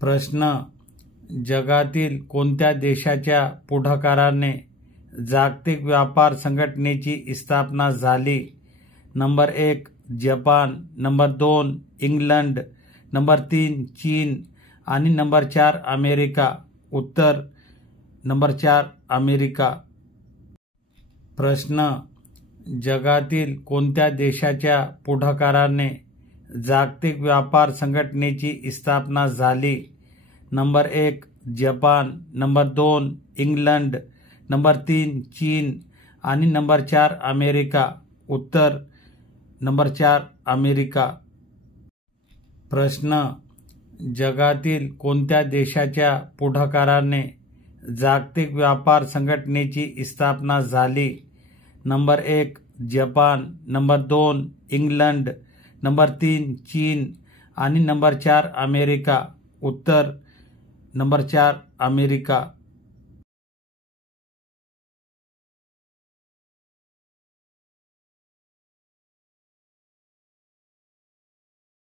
प्रश्न: जगातील कोणत्या देशाच्या पुढाकाराने जागतिक व्यापार संघटनेची स्थापना झाली? Number 1 Japan, number 2 England, number 3 चीन आणि नंबर 4 अमेरिका. उत्तर नंबर 4 अमेरिका. प्रश्न: जगातील कोणत्या देशाच्या पुढाकाराने जागतिक व्यापार संघटनेची स्थापना झाली? Number 1 Japan, number 2 England, number 3 चीन आणि नंबर 4 अमेरिका. उत्तर नंबर 4 अमेरिका. प्रश्न: जगातील कोणत्या देशाच्या पुढाकाराने जागतिक व्यापार संघटनेची स्थापना झाली? Number 1 Japan, number 2 England, number 3 चीन आणि नंबर 4 अमेरिका. उत्तर नंबर 4 अमेरिका.